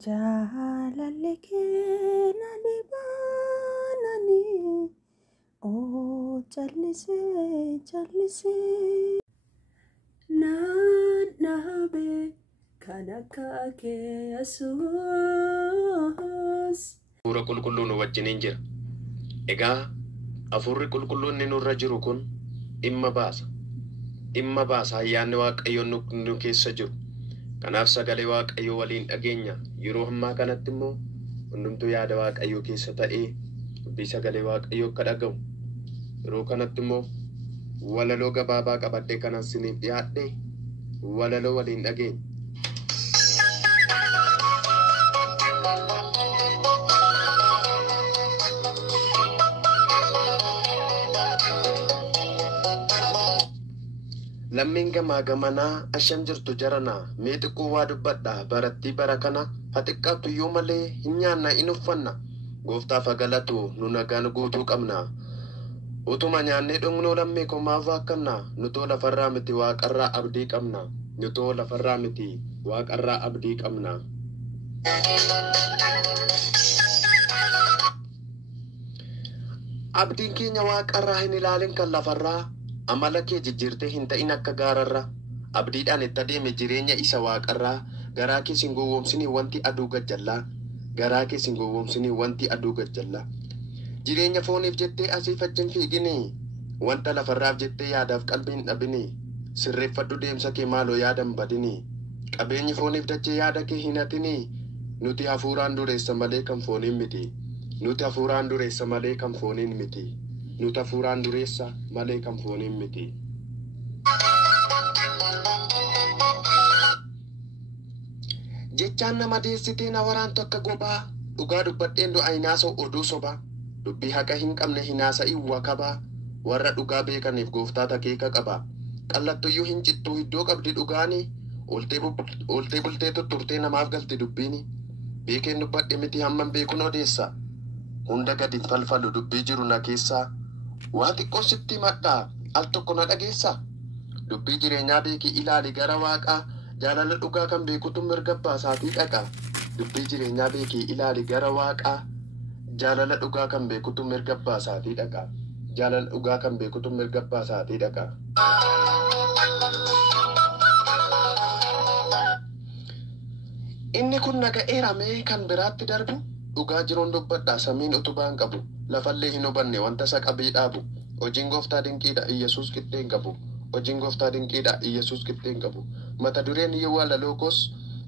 Jaalalli kee na dhibaanani oo callisee callisee naan dhaabee kan akka kee Yesuus. Hafuura qulqulluun wajjiniin jira. Egaa hafuurri qulqulluun inni nurra jiru kun dhimma baasa ayyaanni Waaqayyoon nu keessa jiru. Kanaaf sagalee Waaqayyoo waliin dhageenya. Yeroo ammaa kanatti immoo hundumtuu yaada Waaqayyoo keessa ta'ee dubbii sagalee Waaqayyoo akka dhaga'u. Yeroo kanatti immoo walaloo gabaabaa qabadhee kanan isiniif dhiyaadhe walaloo waliin dhageenya. Lammiin gamaa gamanaa asham jirtu jaranaa mee xiqqoo waa dubbadhaa barattii bara kana haa xiqqaattu iyyuu malee hin nyaanna hin uffanna gooftaaf haa galatu nu nagaan guutuu qabna utuma nyaannee dhugnuu lammii komaaf akkannaa nutoo lafarraa miti waaqarraa abdii qabna nutoo lafarraa miti waaqarraa abdii qabna. Abdiin keenya waaqarraa hin ilaalin kan lafarraa amala kee jijjiirtee hin ta'in akka gaararraa abdiidhaan itti adeeme jireenya isa waaqarraa garaa kees hin gowwoomsinii wanti aduu gajjallaa garaa kees hin gowwoomsinii wanti aduu gajjallaa jireenya fooniif jettee asii fachin fiiginii wanta lafarraaf jettee yaadaaf qalbiin dhabinii sirreeffadhu deemsa kee maaloo yaadan badinii qabeenyi fooniif dachee yaada kee hin hatinii nuti hafuuraan dureessa malee kan fooniin miti nuti hafuuraan dureessa malee kan fooniin miti. Nuti hafuuraan dureessa malee kan fooniin miti. Jechaan nama deessitee na waraantu akka gobaa dhugaa dubbadheen du'a hinaasa oduu sobaa dubbii haqa hin qabne hinaasa iwwa kabaa warra dhugaa beekaniif gooftaa takeeka qaba qallattuyyuu hin cittuu iddoo qabdi dhugaani ooltee bultee tutturtee namaaf galti dubbiini beekeen dubbadhe miti hamman beekun odeessa hunda gadi falfalu dubbii jiru na keessaa. Waan xiqqoon sitti madhaa al tokko na dhageessa dubbii jireenyaa beekii ilaali gara waaqaa jaalala dhugaa kan beekutu mirga baasaatii dhaqa dubbii jireenyaa beekii ilaali gara waaqaa jaalala dhugaa kan beekutu mirga baasaatii dhaqa jaalala dhugaa kan beekutu mirga baasaatii dhaqa. Inni kun naga'eeramee kan biraatti darbu dhugaa jiruun dubbadhaa samiin utubaan qabu. Lafallee hin hubanne wanta isa qabee dhaabu hojiin gooftaa dinqiidha Iyyasuus qixxeen qabu hojiin gooftaa dinqiidha Iyyasuus qixxeen qabu mata dureen iyyuu walaloo koos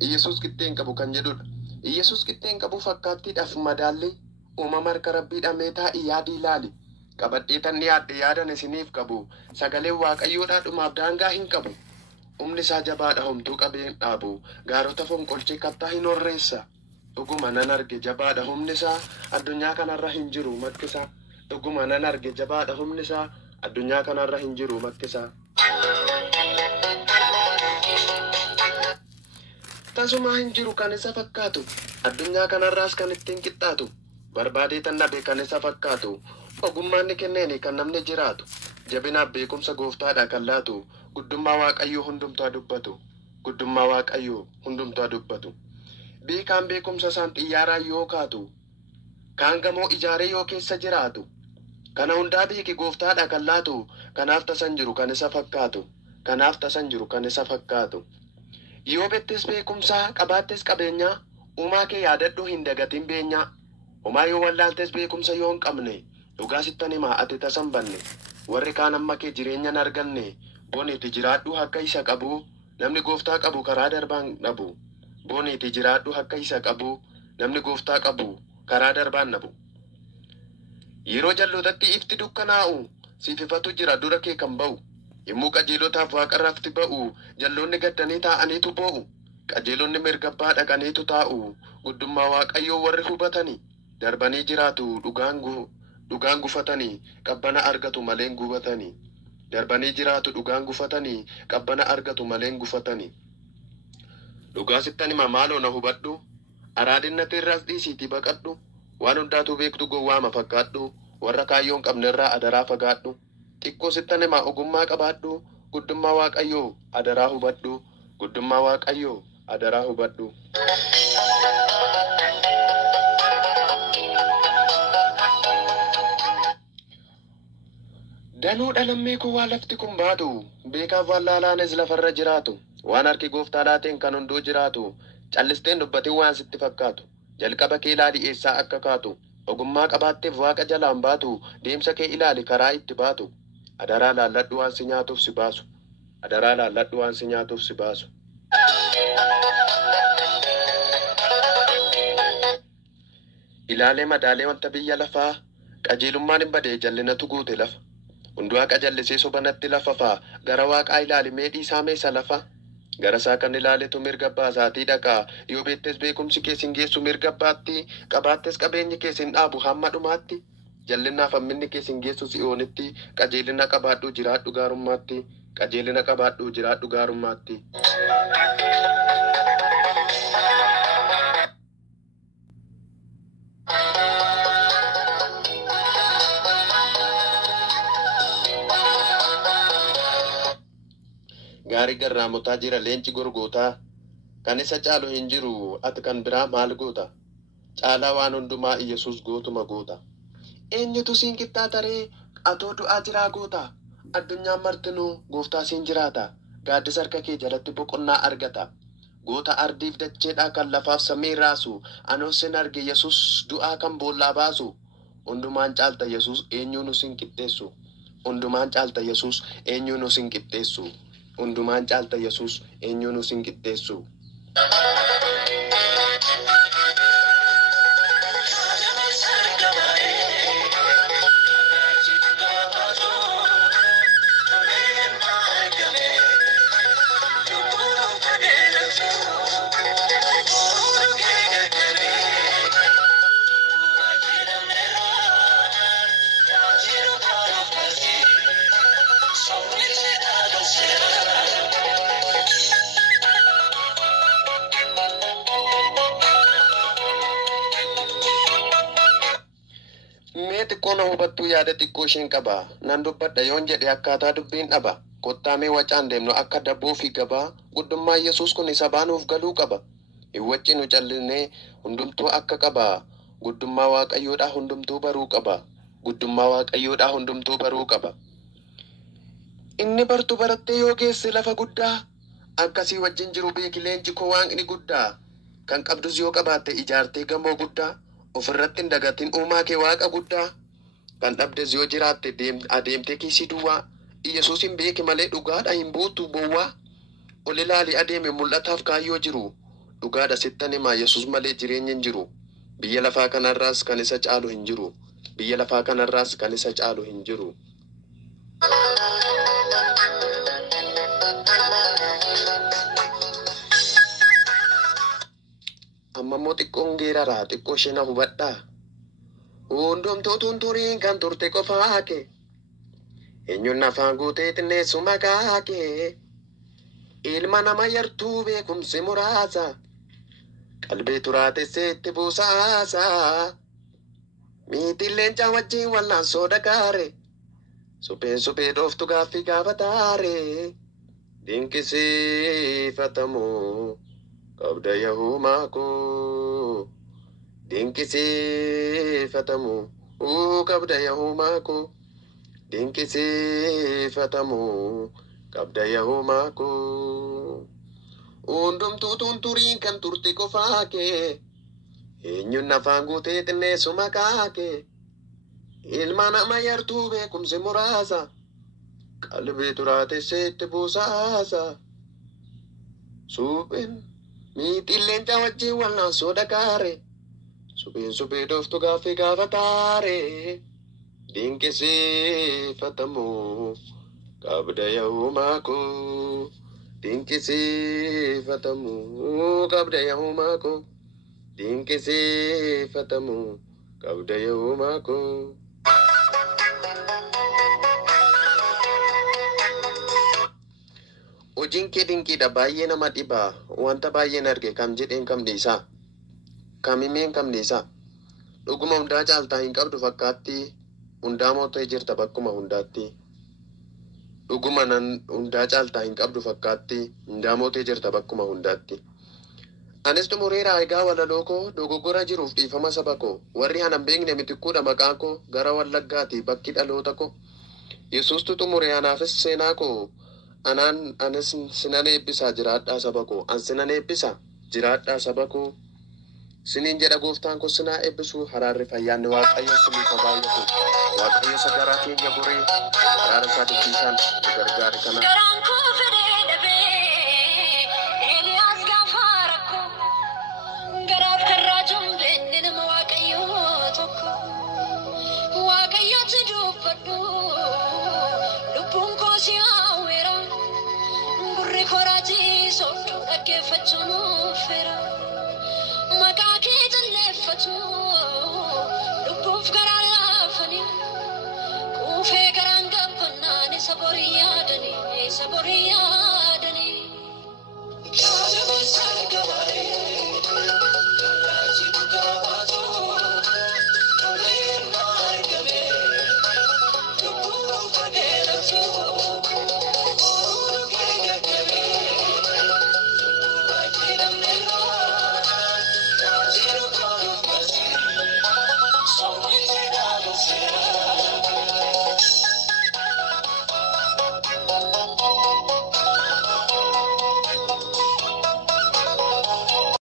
Iyyasuus qixxeen qabu kan jedhudha. Iyyasuus qixxeen qabu fakkaattiidhaaf madaallee uumama harka rabbiidha meetaa yaadii ilaali qabadhee tan dhiyaadhe yaadan isiniif qabu sagaleen waaqayyoodhaa dhumaaf daangaa hin qabu humni isaa jabaadha homtuu qabeen dhaabu gaarota fonqolchee kattaa hin horreessa. Dhuguma nan arge jabaadha humni isaa addunyaa kanarra hin jiru makkisaa. Dhuguma nan arge jabaadha humni isaa addunyaa kanarra hin jiru makkisaa. Tasumaa hin jiru kan isa fakkaatu addunyaa kanarraas kan ittiin qixxaatu barbaadee tan dhabe kan isa fakkaatu ogummaan ni kenneeni kan namni jiraatu jabinaaf beekumsa gooftaadha kan laatu guddummaa waaqayyoo hundumtaa dubbatu guddummaa waaqayyoo hundumtaa dubbatu. Beekaan beekumsa isaan xiyyaaraa yoo kaatu kaan gamoo ijaaree yoo keessa jiraatu kana hundaa beeki gooftaadha kan laatu kanaaf tasan jiru kan isa fakkaatu kanaaf tasan jiru kan isa fakkaatu yoo bettes beekumsaa qabaattes qabeenyaa uumaa kee yaadadhu hin dagatin beenyaa homaa yoo wallaaltes beekumsa yoo hin qabne dhugaa sittan himaa ati tasan banne warri kaan amma kee jireenya hin arganne booniiti jiraadhu akka isa qabu namni gooftaa qabu karaa darbaan dhabu. Booniiti jiraadhu akka isa qabu namni gooftaa qabu karaa darbaan dhabu. Yeroo jallootatti ifti dukkanaa'u siififatu jira dura kee kan ba'u yommuu qajeelotaaf waaqarraafti ba'u jalloonni gaddanii taa'aniitu boo'u qajeelonni mirga abbaa dhaqaniitu taa'u guddummaa waaqayyoo warri hubatanii darbanii jiraatu dhugaan gufatanii qabbana argatu maleen gubatanii darbanii jiraatu dhugaan gufatanii qabbana argatu maleen gufatanii. Dhugaa sittan hima maaloo na hubadhu araadinnati irraas dhiisiitii baqadhu waan hundaatu beektu gowwaama fakkaadhu warra kaayyoon qabnerraa adaraa fagaadhu xiqqoo sittan hima ogummaa qabaadhu guddummaa waaqayyoo adaraa hubadhu guddummaa waaqayyoo adaraa hubadhu. Danuudha lammii koo waa lafti kun baatu. Beekaaf wallaalaanis lafarra jiraatu. Waan harki gooftaadhaatiin kan hunduu jiraatu. Callisteen dubbatiin waan sitti fakkaatu. Jalqaba kee ilaali eessaa akka kaatu. Ogummaa qabaatteef waaqa jalaan baatu. Deemsa kee ilaali karaa itti baatu. Adaraa laalladhu waan si nyaatuuf si baasu. Adaraa laalladhu waan si nyaatuuf si baasu. Ilaalee madaalee wanta biyya lafaa. Qajeelummaan hin badee jallinatu guute lafa. Hundumaa qajallisee sobanatti lafa fa'a. Gara waaqaa ilaali meedhii isaa meessa lafa. Gara isaa kan ilaaletu mirga baasaatii dhaqaa. Yoo beettes beekumsi keessin geessu mirga baatti. Qabaattes qabeenyi keessin dhaabu hamma dhumaatti. Jallinnaaf hamminni keessin geessu si'oonitti. Qajeelina qabaadhuu jiraadhu gaarummaatti. Qajeelina qabaadhuu jiraadhu gaarummaatti. Gaarii garraamotaa jira leenci gorgootaa. Kan isa caalu hin jiru ati kan biraa maal goota? Caalaa waan hundumaa Iyesuus gootuma goota. Eenyutu siin qixxaataree atoo du'aa jiraa goota? Addunyaan martinuu gooftaa siin jiraata. Gaaddis harka kee jalatti boqonnaa argata. Goota ardiif dacheedhaa kan lafaaf samii raasu. Anoo sin arge Yesuus du'aa kan boollaa baasu. Hundumaan caalta Yesuus eenyuu nu sin qixxeessu. Hundumaan caalta Yesuus eenyuu nu sin qixxeessu. Hundumaan caalta Yesuus eenyuu nu sin qixxeessu. Xiqqoo na hubattuu yaada xiqqoo isheen qaba. Nan dubbadha yoon jedhe akkaataa dubbiin dhaba. Kottaamee wacaan deemnu akka dabboo fi gabaa. Guddummaa Yesuus kun isa baanuuf galuu qaba. Hin waccinu callisnee hundumtuu akka qaba. Guddummaa Waaqayyoodhaa hundumtuu baruu qaba. Guddummaa Waaqayyoodhaa hundumtuu baruu qaba. Inni bartu barattee yoo geesse lafa guddaa. Akkasii wajjin jiru beeki leenci koo Waaqni guddaa. Kan qabdus yoo qabaatte ijaartee gamoo guddaa. Ofirratti hin dagatin uumaa kee Waaqa guddaa. Kan dhabdes yoo jiraatte adeemtee kiisii duwwaa. Iyesuus hin beeki malee dhugaadha hin buutu bowwaa. Ol ilaali adeeme mul'ataaf kaayyoo jiru. Dhugaadha sittan himaa Yesuus malee jireenyi hin jiru. Biyya lafaa kanarraas kan isa caalu hin jiru. Biyya lafaa kanarraas kan isa caalu hin jiru. Amma immoo xiqqoon geeraraa xiqqoo ishee na hubadhaa. Hundumtuutuun turiin kan turte qofaa kee. Eenyuun afaan guutee xinneessu maqaa kee. Ilma nama yartuu beekumsi muraasa. Qalbii turaatessee itti buusaasa. Miitiin leencaa wajjin wallaansoo dhagaare. Suphee dhooftu gaaffii gaafataare. Dinqisiifatamoo qabda yahumaa koo. Dinqisiifatamoo qabda yahumaa koo. Dinqisiifatamoo qabda yahumaa koo. Hundumtuutuun turiin kan turte qofaa kee. Eenyuun afaan guutee xinneessu maqaa kee. Ilma nama yartuu beekumsi muraasa. Qalbii turaatessee itti buusaasa. Supheen miitiin leencaa wajjin wallaansoo dhagaare. Suphee dhooftu gaaffii gaafataare. Dinqisiifatamoo qabda yahumaa koo. Dinqisiifatamoo qabda yahumaa koo. Dinqisiifatamoo qabda yahumaa koo. Hojiin kee dinqiidha baay'ee nama dhibaa. Wanta baay'een arge kam jedheen kam dhiisaa. Kamimeen kam dhiisaa. Dhuguma hundaa caaltaa hin qabdu fakkaatti. Hundaa mootee jirta bakkuma hundaatti. Dhuguma nan hundaa caaltaa hin qabdu fakkaatti. Hundaa mootee jirta bakkuma hundaatti. Anis xumureeraa egaa walaloo koo dogoggora jiruuf dhiifama saba koo. Warri hanan beekne mitikkuudha maqaa koo gara Wallaggaati bakki dhaloota koo. Yesuustu xumure anaafis seenaa koo anis sinan eebbisaa jiraadhaa saba koo an sinan eebbisa jiraadhaa saba koo siniin jedha gooftaan koo sinaa eebbisu haraarri fayyaanni waaqayyo sinii kabaayatu waaqayyo sagaraa keenya goree araara isaa dubbisaan gargaari kana.